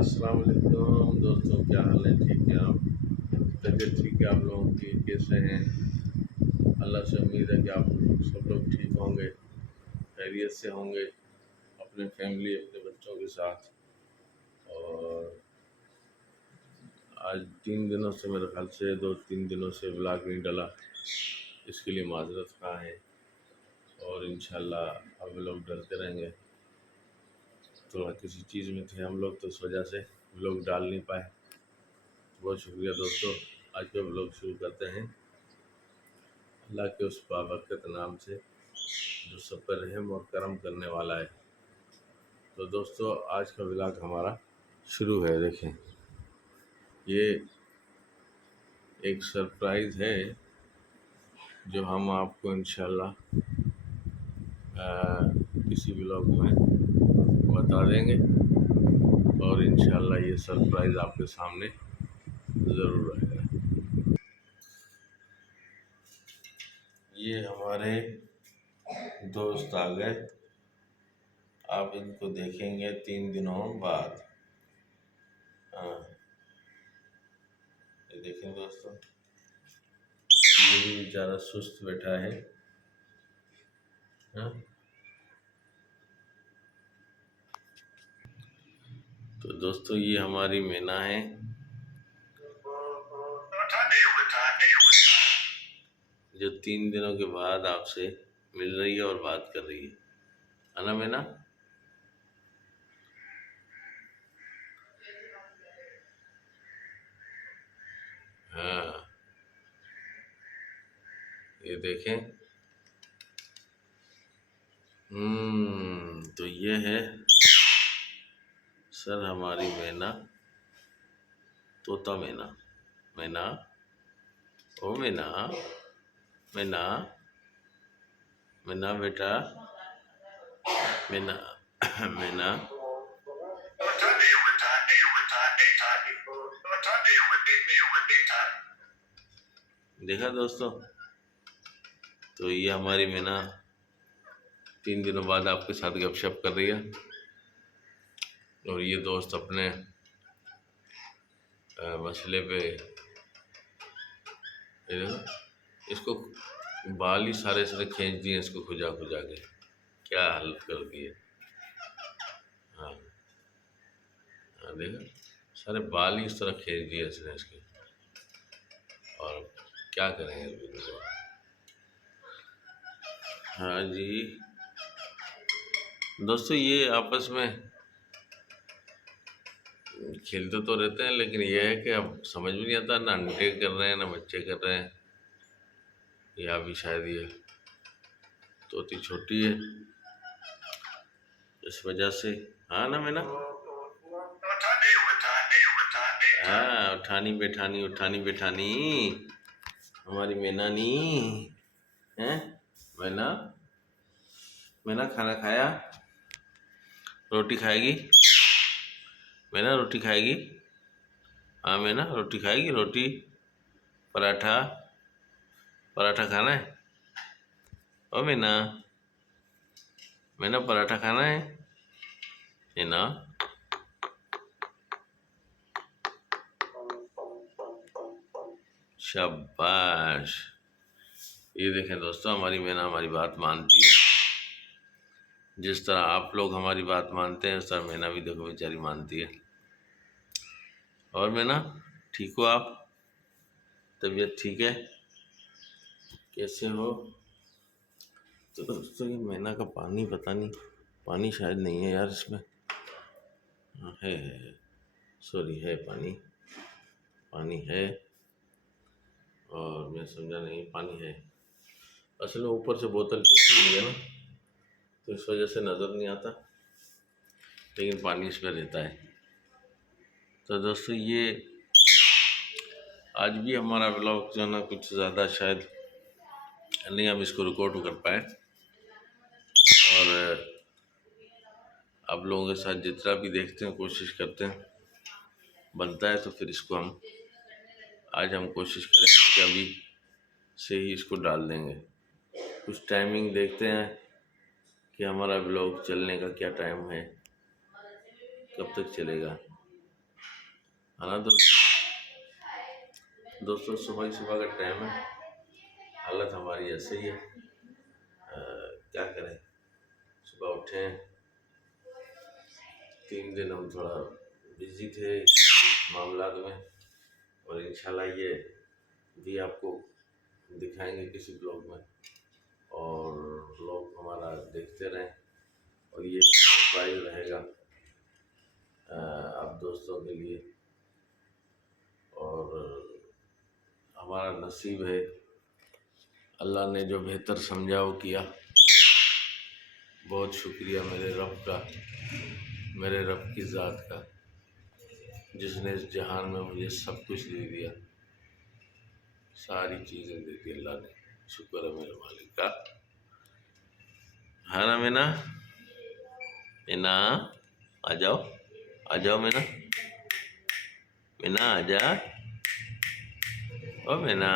अस्सलाम वालेकुम दोस्तों, क्या हाल है? ठीक है आप? तबीयत ठीक है आप लोगों की? कैसे हैं? अल्लाह से उम्मीद है कि आप सब लोग ठीक होंगे, खैरियत से होंगे, अपने फैमिली अपने बच्चों के साथ। और आज 3 दिनों से, मेरे ख्याल से 2-3 दिनों से व्लॉग नहीं डला, इसके लिए माजरत खा है। और इंशाल्लाह अब व्लॉग डलते रहेंगे। थोड़ा किसी चीज़ में थे हम लोग, तो इस वजह से व्लॉग डाल नहीं पाए। बहुत शुक्रिया दोस्तों। आज का व्लॉग शुरू करते हैं अल्लाह के उस बाबरकत नाम से जो सब पर रहम और करम करने वाला है। तो दोस्तों, आज का व्लॉग हमारा शुरू है। देखें, ये एक सरप्राइज़ है जो हम आपको इंशाल्लाह किसी व्लॉग में बता देंगे। और इंशाल्लाह ये सरप्राइज़ आपके सामने ज़रूर रहेगा। ये हमारे दोस्त आ गए, आप इनको देखेंगे 3 दिनों बाद। हाँ, ये देखें दोस्तों, ये भी बेचारा सुस्त बैठा है। हाँ, तो दोस्तों, ये हमारी मैना है जो 3 दिनों के बाद आपसे मिल रही है और बात कर रही है ना मैना? हाँ, ये देखें। तो ये है सर हमारी मैना, तोता मैना। मैना, ओ मैना, मैना, मैना बेटा, मैना, मैना। देखा दोस्तों, तो ये हमारी मैना 3 दिनों बाद आपके साथ गपशप कर रही है। और ये दोस्त अपने मसले पे, ये देखो, इसको बाल ही सारे सारे खींच दिए, इसको खुजा खुजा के क्या हालत कर दी है। हाँ, हाँ देखो, सारे बाल ही इस तरह खींच दिए इसने इसके। और क्या करेंगे अभी इनको। हाँ जी दोस्तों, ये आपस में खेलते तो रहते हैं, लेकिन यह है कि अब समझ में नहीं आता, ना अंडे कर रहे हैं ना बच्चे कर रहे हैं। या भी शायद ये तोती छोटी है, इस वजह से। हाँ ना मैना? हाँ, उठानी बैठानी उठानी बैठानी हमारी मैना नी है। मैना, मैना खाना खाया? रोटी खाएगी? मैना रोटी खाएगी? हाँ मैना रोटी खाएगी? रोटी, पराठा, पराठा खाना है? ओ मैना, मैना पराठा खाना है? मैना, शाबाश। ये देखें दोस्तों, हमारी मैना हमारी बात मानती है। जिस तरह आप लोग हमारी बात मानते हैं, उस तरह मैना भी देखो बेचारी मानती है। और मैना, ठीक हो आप? तबीयत ठीक है? कैसे हो? तो दोस्तों, ये मैना का पानी पता नहीं, पानी शायद नहीं है यार इसमें। हाँ, है, सॉरी, है पानी, पानी है। और मैं समझा नहीं, पानी है। असल में ऊपर से बोतल टूटी हुई है ना, तो इस वजह से नज़र नहीं आता, लेकिन पानी इसमें रहता है। तो दोस्तों, ये आज भी हमारा ब्लॉग जो है ना, कुछ ज़्यादा शायद नहीं हम इसको रिकॉर्ड कर पाए। और आप लोगों के साथ जितना भी देखते हैं, कोशिश करते हैं, बनता है तो फिर इसको आज हम कोशिश करेंगे कि अभी से ही इसको डाल देंगे। कुछ टाइमिंग देखते हैं कि हमारा ब्लॉग चलने का क्या टाइम है, कब तक चलेगा। है ना दोस्तों सुबह ही सुबह का टाइम है। हालत हमारी ऐसे ही है, क्या करें। सुबह उठे हैं, 3 दिन हम थोड़ा बिजी थे मामलात में, और इंशाल्लाह ये भी आपको दिखाएंगे किसी ब्लॉग में, और लोग हमारा देखते रहें, और ये सरप्राइज रहेगा आप दोस्तों के लिए। और हमारा नसीब है, अल्लाह ने जो बेहतर समझा वो किया। बहुत शुक्रिया मेरे रब का, मेरे रब की ज़ात का, जिसने इस जहान में मुझे सब कुछ दे दिया, सारी चीज़ें दे दी अल्लाह ने। शुक्र है मेरे मालिक का। है ना मीना? मीना आ जाओ, आ जाओ मीना, मीना आ जा, ओ मीना,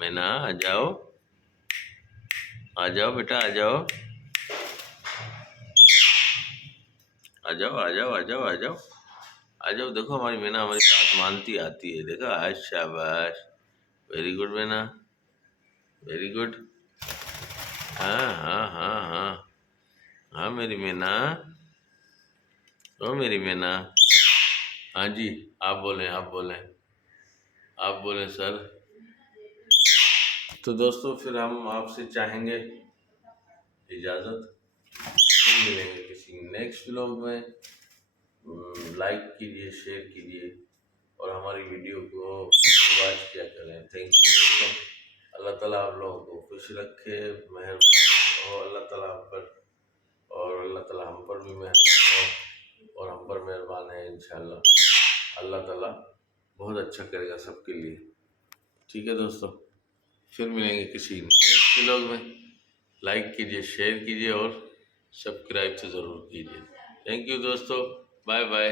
मीना आ जाओ, आ जाओ बेटा, आ जाओ, आ जाओ, आ जाओ, आ जाओ, आ जाओ, आ जाओ। देखो हमारी मीना हमारी बात मानती आती है, देखो आज शाबाश, very good Meena, very good. हाँ हाँ हाँ हाँ हाँ मेरी मीना, ओ मेरी मीना। हाँ जी, आप बोलें, आप बोलें, आप बोलें सर। तो दोस्तों फिर हम आपसे चाहेंगे इजाज़त, फिर मिलेंगे किसी नेक्स्ट व्लॉग में। लाइक कीजिए, शेयर कीजिए, और हमारी वीडियो को वॉच किया करें। थैंक यू दोस्तों। अल्लाह ताला आप लोगों को खुश रखे, मेहरबान हो अल्लाह ताला आप पर, और अल्लाह ताला हम पर भी मेहरबान हो, और हम पर मेहरबान है इंशाल्लाह। अल्लाह ताला बहुत अच्छा करेगा सबके लिए। ठीक है दोस्तों, फिर मिलेंगे किसी नेक्स्ट व्लॉग में। लाइक कीजिए, शेयर कीजिए, और सब्सक्राइब तो ज़रूर कीजिए। थैंक यू दोस्तों, बाय बाय।